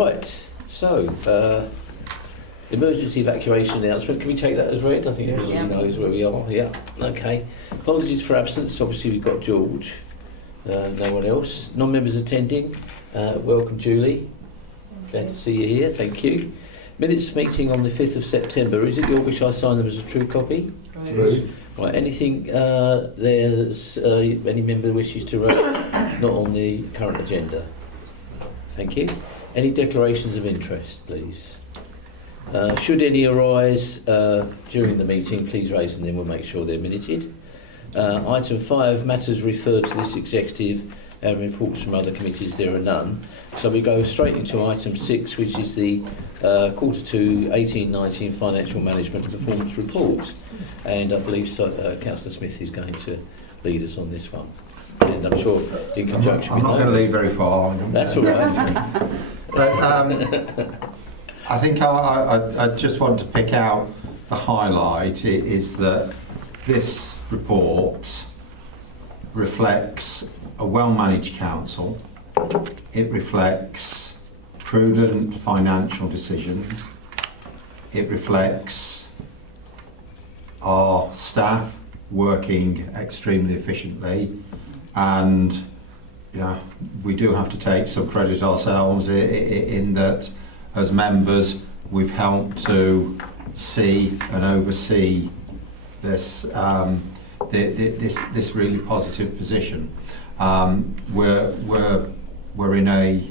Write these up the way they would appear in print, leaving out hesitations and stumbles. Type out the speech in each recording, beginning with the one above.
Right, so emergency evacuation announcement. Can we take that as read? I think everybody knows where we are. Yeah, okay. Apologies for absence. Obviously, we've got George, no one else. Non-members attending. Welcome, Julie. Glad to see you here. Thank you. Minutes meeting on the 5th of September. Is it your wish I sign them as a true copy? Right. Right. Anything there that's any member wishes to write not on the current agenda? Thank you. Any declarations of interest, please? Should any arise during the meeting, please raise them, then we'll make sure they're minuted. Item 5, matters referred to this executive and reports from other committees, there are none. So we go straight into item 6, which is the Q2 18-19 Financial Management Performance Report. And I believe Councillor Smith is going to lead us on this one. And I'm sure in conjunction I'm not going to lead very far. That's all right. But I think I just want to pick out the highlight is that this report reflects a well-managed council. It reflects prudent financial decisions. It reflects our staff working extremely efficiently, and we do have to take some credit ourselves in that as members we've helped to see and oversee this this really positive position. We're in a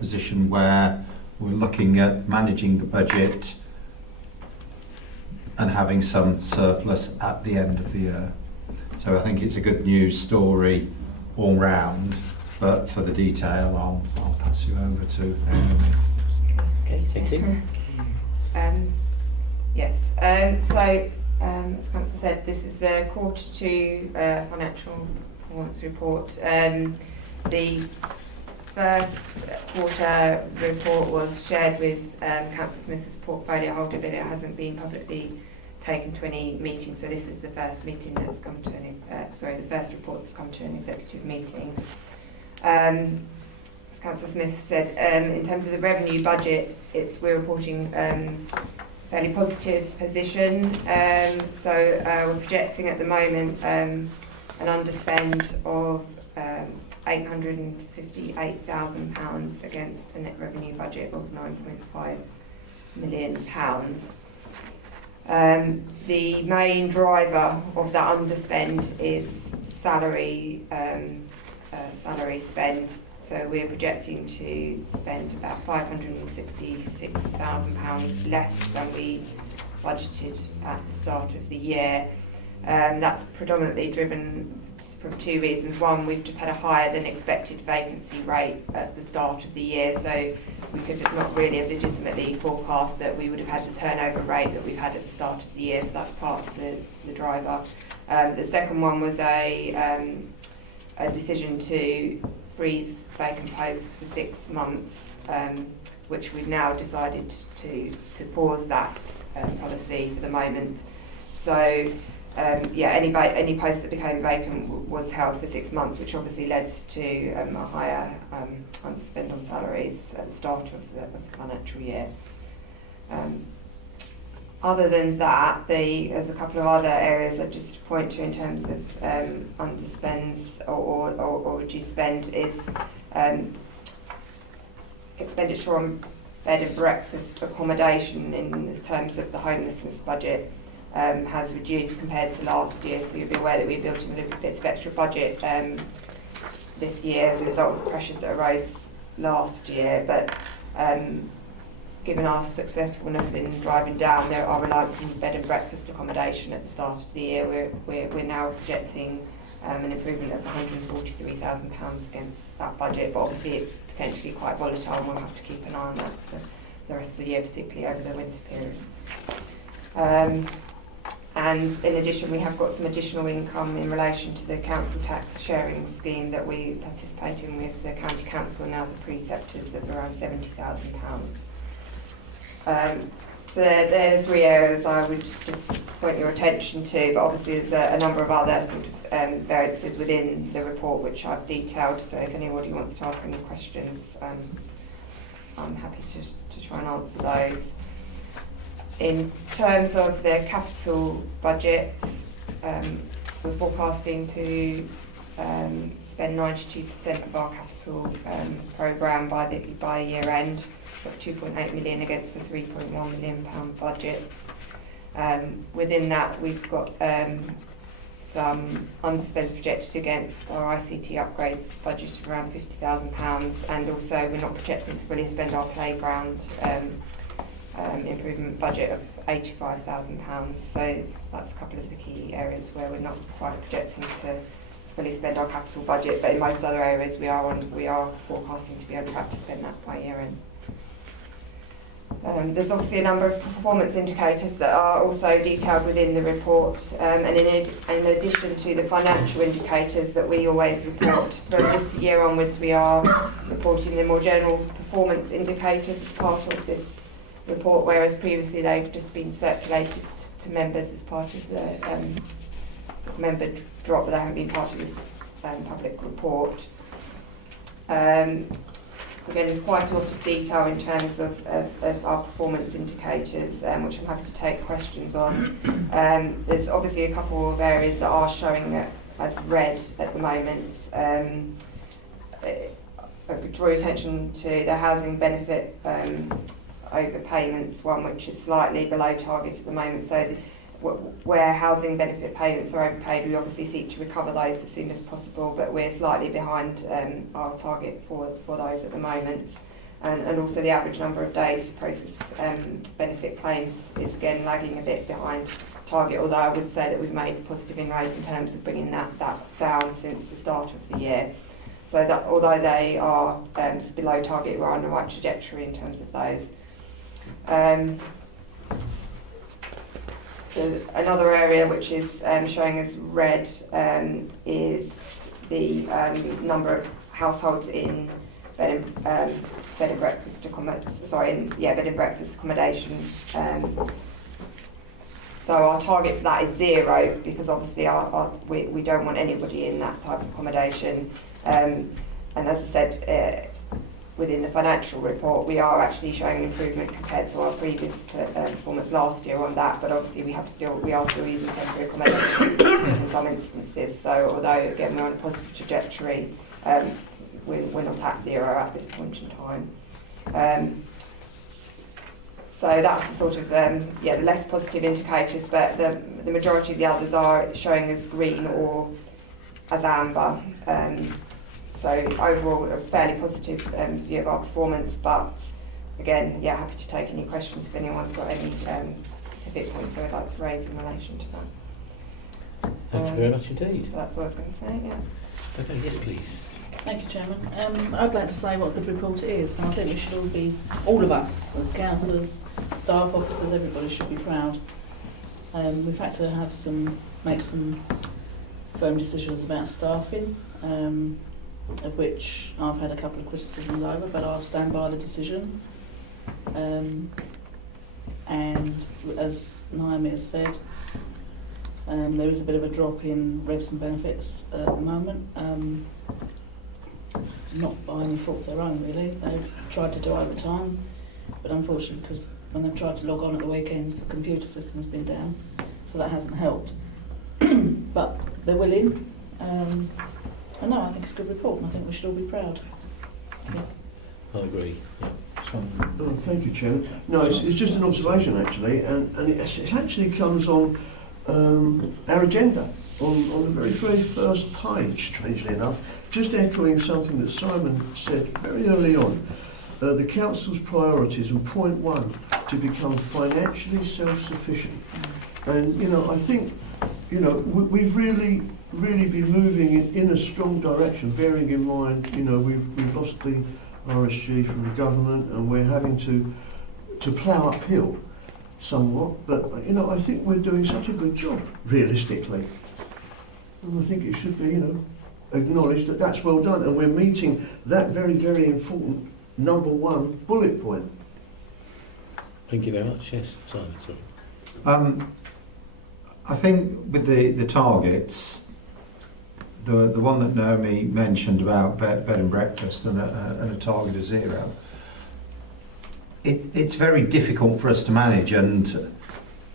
position where we're looking at managing the budget and having some surplus at the end of the year. So I think it's a good news story all round, but for the detail I'll pass you over to Naomi. Okay, thank you. Yes, as Councillor said, this is the Q2 financial performance report. The first quarter report was shared with Councillor Smith as portfolio holder, but it hasn't been publicly taken to any meeting, so this is the first meeting that's come to the first report that's come to an executive meeting. As Councillor Smith said, in terms of the revenue budget, we're reporting fairly positive position. So we're projecting at the moment an underspend of £858,000 against a net revenue budget of £9.5 million. The main driver of that underspend is salary spend. So we're projecting to spend about £566,000 less than we budgeted at the start of the year. That's predominantly driven from two reasons. One, we've just had a higher than expected vacancy rate at the start of the year, so we could not really have legitimately forecast that we would have had the turnover rate that we've had at the start of the year, so that's part of the driver. The second one was a decision to freeze vacant posts for 6 months, which we've now decided to pause that policy for the moment. So any post that became vacant was held for 6 months, which obviously led to a higher underspend on salaries at the start of the financial year. Other than that, there's a couple of other areas I'd just point to in terms of underspends or reduced spend is expenditure on bed and breakfast accommodation in terms of the homelessness budget. Has reduced compared to last year, so you'll be aware that we built in a little bit of extra budget this year as a result of the pressures that arose last year, but given our successfulness in driving down our reliance on bed and breakfast accommodation at the start of the year, we're now projecting an improvement of £143,000 against that budget, but obviously it's potentially quite volatile and we'll have to keep an eye on that for the rest of the year, particularly over the winter period. And in addition, we have got some additional income in relation to the council tax sharing scheme that we participate in with the county council and other preceptors of around £70,000. So there are three areas I would just point your attention to, but obviously there's a number of other sort of variances within the report which I've detailed, so if anybody wants to ask any questions, I'm happy to try and answer those. In terms of the capital budget, we're forecasting to spend 92% of our capital programme by year end, so 2.8 million against the 3.1 million pound budget. Within that, we've got some underspend projected against our ICT upgrades budget of around £50,000, and also we're not projecting to fully spend our playground improvement budget of £85,000. So that's a couple of the key areas where we're not quite projecting to fully spend our capital budget, but in most other areas we are forecasting to be on track to spend that by year end. There's obviously a number of performance indicators that are also detailed within the report, and in addition to the financial indicators that we always report, from this year onwards we are reporting the more general performance indicators as part of this report, whereas previously they've just been circulated to members as part of the sort of member drop, but they haven't been part of this public report. So again, there's quite a lot of detail in terms of our performance indicators, which I'm happy to take questions on. There's obviously a couple of areas that are showing as red at the moment. I could draw your attention to the housing benefit overpayments, one which is slightly below target at the moment. So where housing benefit payments are overpaid, we obviously seek to recover those as soon as possible, but we're slightly behind our target for those at the moment. And also the average number of days to process benefit claims is again lagging a bit behind target, although I would say that we've made positive inroads in terms of bringing that down since the start of the year. So that although they are below target, we're on the right trajectory in terms of those. Another area which is showing as red is the number of households in bed and breakfast accommodation. So our target for that is 0, because obviously we don't want anybody in that type of accommodation. And as I said, within the financial report, we are actually showing an improvement compared to our previous performance last year on that, but obviously we are still using temporary accommodation in some instances. So although again we're on a positive trajectory, we're not at 0 at this point in time. So that's the sort of the less positive indicators, but the majority of the others are showing as green or as amber. So overall, a fairly positive view of our performance, but again, happy to take any questions if anyone's got any specific points they'd like to raise in relation to that. Thank you very much indeed. So that's what I was going to say, Okay, yes please. Thank you, Chairman. I'd like to say what a good report it is, and I think we should all of us, as councillors, staff, officers, everybody should be proud. We've had to make some firm decisions about staffing, of which I've had a couple of criticisms over, but I'll stand by the decisions. And as Naomi has said, there is a bit of a drop in revs and benefits at the moment. Not by any fault of their own, really. They've tried to do overtime, but unfortunately, because when they've tried to log on at the weekends, the computer system has been down, so that hasn't helped. But they're willing. And no, I think it's a good report, and I think we should all be proud. I agree. Oh, thank you, Chairman. No, it's just an observation actually, and it actually comes on our agenda on the very first page, strangely enough, just echoing something that Simon said very early on. The Council's priorities, and point 1, to become financially self-sufficient. And, I think, we've really been moving in a strong direction, bearing in mind, we've lost the RSG from the government, and we're having to plough uphill somewhat, but I think we're doing such a good job realistically, and I think it should be acknowledged that that's well done, and we're meeting that very, very important number 1 bullet point. Thank you very much. Yes, Simon, sorry. I think with the targets, the one that Naomi mentioned about bed and breakfast and a target of 0, it's very difficult for us to manage, and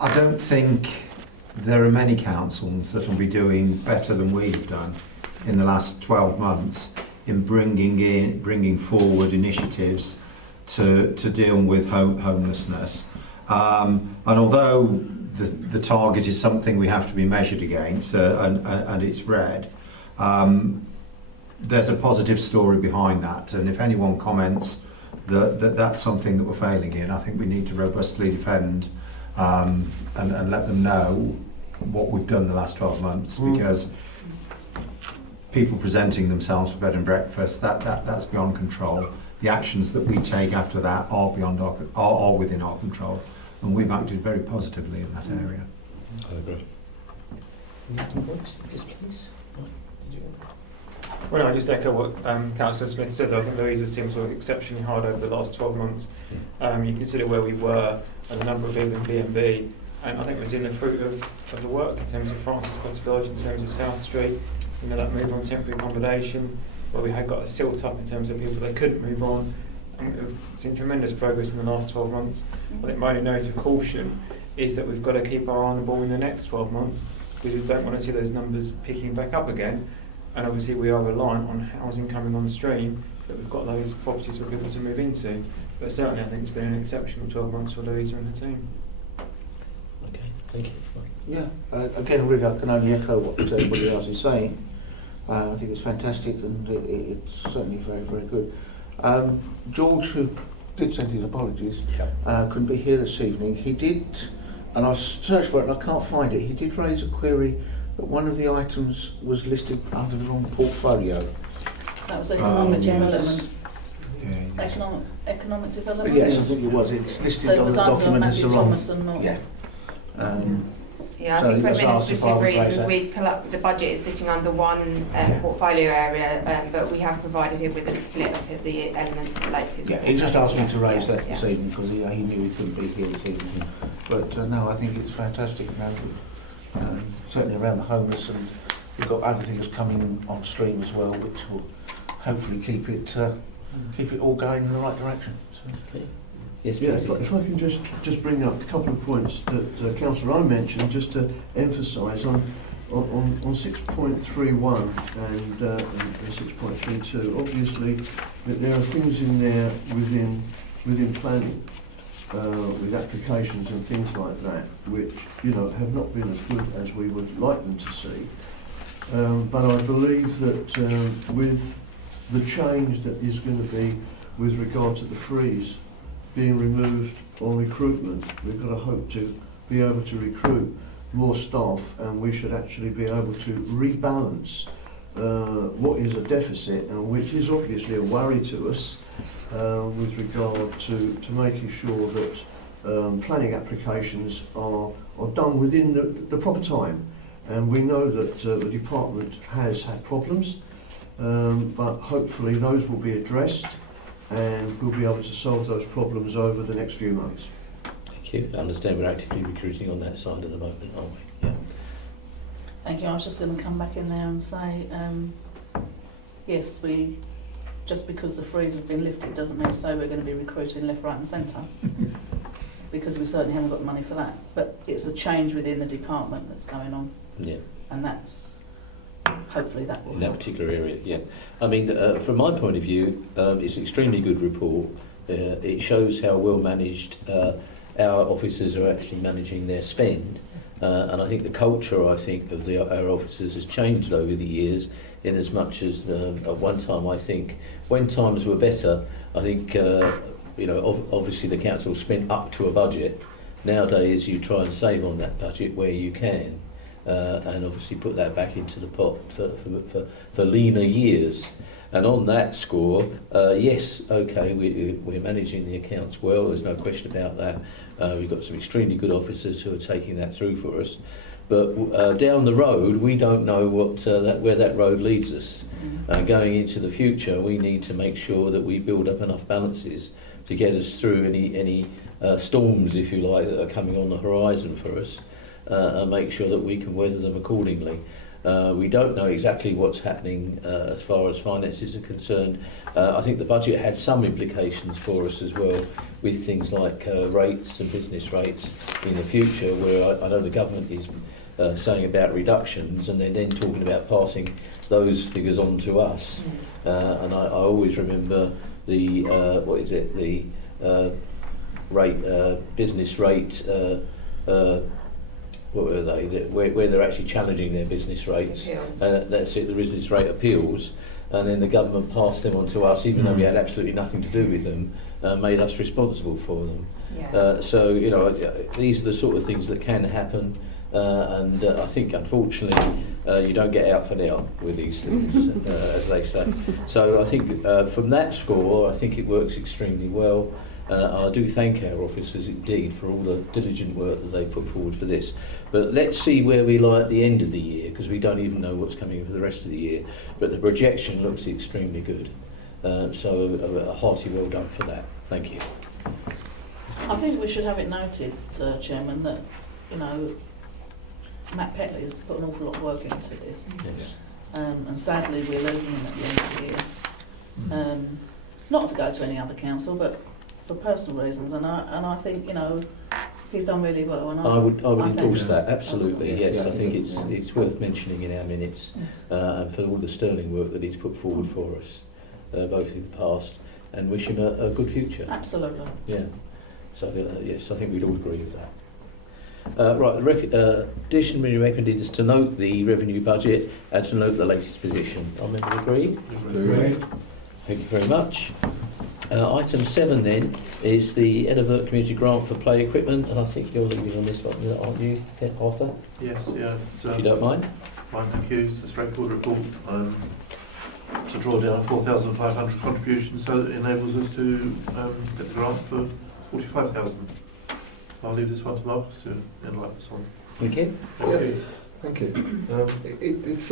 I don't think there are many councils that will be doing better than we've done in the last 12 months in bringing forward initiatives to deal with homelessness. And although the target is something we have to be measured against, and it's red, there's a positive story behind that. And if anyone comments that that's something that we're failing in, I think we need to robustly defend and let them know what we've done the last 12 months, because people presenting themselves for bed and breakfast, that's beyond control. The actions that we take after that are within our control, and we've acted very positively in that area. I agree. Any other points? Yes, please. Right. Did you? Well, I just echo what Councillor Smith said. I think Louisa's team's worked exceptionally hard over the last 12 months. You consider where we were and the number of people in B&B, and I think we're seeing the fruit of the work in terms of Francis Cottage Lodge, in terms of South Street, that move on temporary accommodation, where we had got a silt up in terms of people that couldn't move on. And we've seen tremendous progress in the last 12 months. I think my only note of caution is that we've got to keep our eye on the ball in the next 12 months, because we don't want to see those numbers picking back up again. And obviously we are reliant on housing coming on the stream, that we've got those properties for people to move into. But certainly I think it's been an exceptional 12 months for Louisa and her team. Okay, thank you. Yeah, again, really, I can only echo what everybody else is saying. I think it's fantastic, and it's certainly very, very good. George, who did send his apologies, couldn't be here this evening. He did, and I searched for it and I can't find it, he did raise a query that one of the items was listed under the wrong portfolio. That was economic development. Yeah, Economic development? Yes, I think it was. It's listed So it on was the under document as Matthew the wrong. Thomas and not... Yeah. Yeah, I So think for he was asked if I administrative would raise reasons, that. the budget is sitting under one portfolio area, but we have provided him with a split of the elements related. Yeah, he just asked me to raise that Yeah. this evening because he knew he couldn't be here this evening. But no, I think it's fantastic. Certainly around the homeless, and we've got other things coming on stream as well, which will hopefully keep it all going in the right direction. So. Okay. Yes, Yeah, please. if I can just bring up a couple of points that Councillor Owen mentioned, just to emphasise on 6.31 and 6.32. Obviously, that there are things in there within planning, with applications and things like that, which have not been as good as we would like them to see. But I believe that with the change that is going to be with regard to the freeze being removed on recruitment, we've got to hope to be able to recruit more staff, and we should actually be able to rebalance what is a deficit and which is obviously a worry to us with regard to making sure that planning applications are done within the proper time. And we know that the department has had problems, but hopefully those will be addressed and we'll be able to solve those problems over the next few months. Thank you. I understand we're actively recruiting on that side at the moment, aren't we? Yeah. Thank you. I was just going to come back in there and say, yes, just because the freeze has been lifted doesn't mean so we're going to be recruiting left, right and centre, because we certainly haven't got the money for that. But it's a change within the department that's going on, and that's hopefully that will in that help. particular area, yeah. I mean, from my point of view, it's an extremely good report. It shows how well managed our officers are actually managing their spend, and I think the culture, of our officers has changed over the years, in as much as at one time, I think, when times were better, I think, obviously the council spent up to a budget. Nowadays you try and save on that budget where you can, and obviously put that back into the pot for leaner years. And on that score, yes, okay, we're managing the accounts well, there's no question about that. We've got some extremely good officers who are taking that through for us. But down the road, we don't know where that road leads us. Going into the future, we need to make sure that we build up enough balances to get us through any storms, if you like, that are coming on the horizon for us, and make sure that we can weather them accordingly. We don't know exactly what's happening as far as finances are concerned. I think the budget had some implications for us as well with things like rates and business rates in the future, where I know the government is saying about reductions, and they're then talking about passing those figures on to us. And I always remember the business rate. What were they? Where they're actually challenging their business rates. Appeals. That's it. The business rate appeals, and then the government passed them on to us, even though we had absolutely nothing to do with them, made us responsible for them. Yeah. So these are the sort of things that can happen. And I think, unfortunately, you don't get out for now with these things, as they say. So I think from that score, I think it works extremely well. And I do thank our officers indeed for all the diligent work that they put forward for this. But let's see where we lie at the end of the year, because we don't even know what's coming for the rest of the year. But the projection looks extremely good. So a hearty well done for that. Thank you. I think we should have it noted, Chairman, that, Matt Petley's put an awful lot of work into this. Yes. And sadly we're losing him at the end of the year. Not to go to any other council, but for personal reasons. And I think, he's done really well. And I would thank endorse him. that, absolutely, yes. Yeah. I think it's worth mentioning in our minutes, and for all the sterling work that he's put forward for us, both in the past, and wish him a good future. Absolutely. Yeah. So, yes, I think we'd all agree with that. Right, the addition we recommended is to note the revenue budget and to note the latest position. Are members agreed? Agreed. Thank you very much. Item 7 then is the Edinburgh Community Grant for play equipment, and I think you're leading on this one, aren't you, Arthur? Yes, yeah. So, If you don't mind. fine, thank you. It's a straightforward report to draw down a 4,500 contribution, so it enables us to get the grant for 45,000. I'll leave this one to Marcus to enlighten us on. Thank you. Thank you. Thank you. It's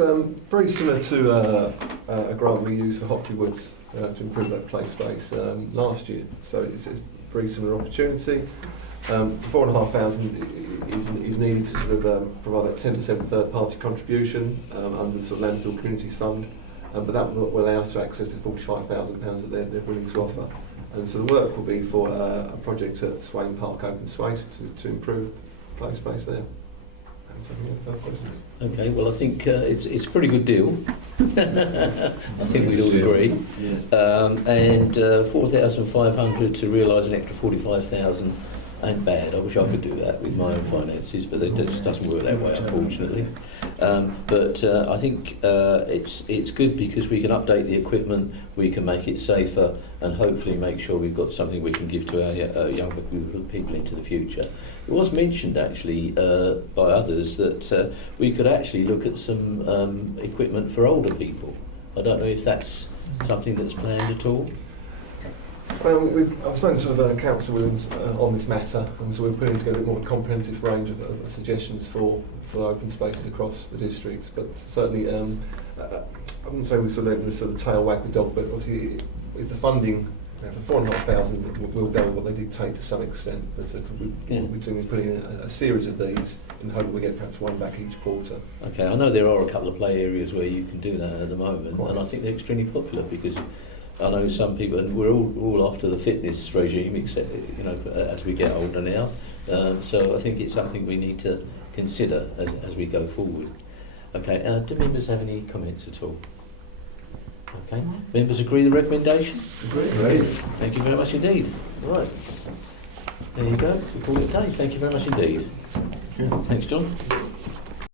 very similar to a grant we used for Hockley Woods to improve that play space last year. So it's a very similar opportunity. 4,500 is needed to sort of provide that 10% third-party contribution under the sort of Landfill Communities Fund, but that will allow us to access the £45,000 that they're willing to offer. And so the work will be for a project at Swain Park Open Space to improve play space there. And so, yeah, further questions? Okay, well I think it's a pretty good deal. I think we'd all agree. And 4,500 to realise an extra 45,000 ain't bad. I wish I could do that with my own finances, but it just doesn't work that way, unfortunately. But I think it's good because we can update the equipment, we can make it safer, and hopefully make sure we've got something we can give to our younger people into the future. It was mentioned actually by others that we could actually look at some equipment for older people. I don't know if that's something that's planned at all. I've spoken to Councillor Williams on this matter, and so we're putting together a more comprehensive range of suggestions for open spaces across the districts. But certainly, I wouldn't say we sort of let the sort of tail wag the dog, but obviously, if the funding for 4,500 will go what they dictate to some extent. But what we're doing is putting in a series of these in the hope we get perhaps one back each quarter. Okay, I know there are a couple of play areas where you can do that at the moment, and I think they're extremely popular because I know some people, and we're all after the fitness regime, except as we get older now. So I think it's something we need to consider as we go forward. Okay, do members have any comments at all? Okay, members agree the recommendation? Agreed. Thank you very much indeed. Right, there you go. We call it a day. Thank you very much indeed. Thanks, John.